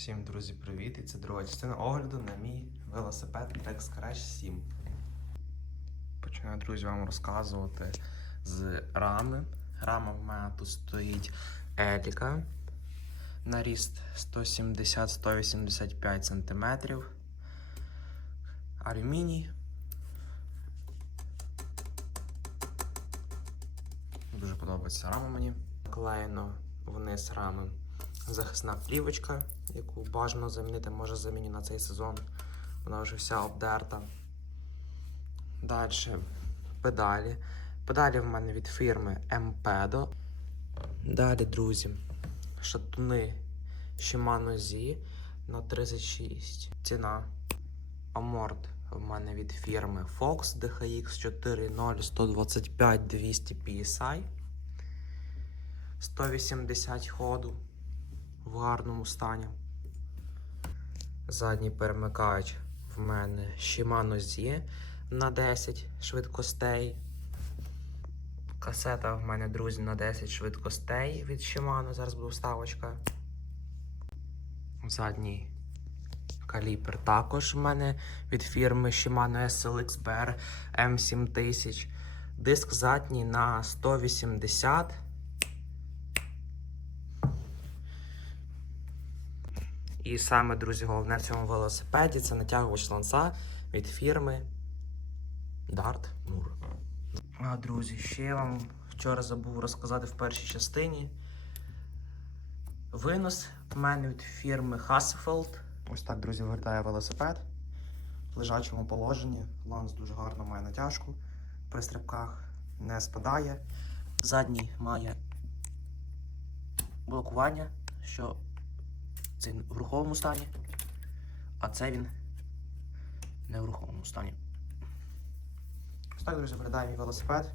Всім, друзі, привіт! І це друга частина огляду на мій велосипед Rex Crash 7. Починаю, друзі, вам розказувати з рами. Рама в мене тут стоїть Еліка на ріст 170-185 см. Алюміній. Дуже подобається рама мені. Клеєно вниз рами захисна плівочка, яку бажано замінити, може заміню на цей сезон. Вона вже вся обдерта. Далі педалі. Педалі в мене від фірми Empedo. Далі, друзі, шатуни Shimano Z на 36. Ціна. Аморт в мене від фірми Fox DHX 4.0 125 200 PSI. 180 ходу в гарному стані. Задній перемикач в мене Shimano Z на 10 швидкостей. Касета в мене, друзі, на 10 швидкостей від Shimano. Зараз буде вставочка. Задній каліпер також в мене від фірми Shimano SLX BR M7000. Диск задній на 180. І саме, друзі, головне в цьому велосипеді це натягувач ланца від фірми Dart Moor. А, друзі, ще я вам вчора забув розказати в першій частині. Винос в мене від фірми Hasselfeld. Ось так, друзі, виглядає велосипед в лежачому положенні. Ланц дуже гарно має натяжку. При стрибках не спадає. Задній має блокування, що це в руховому стані, а це він не в руховому стані. Ось так, друзі, виглядає мій велосипед.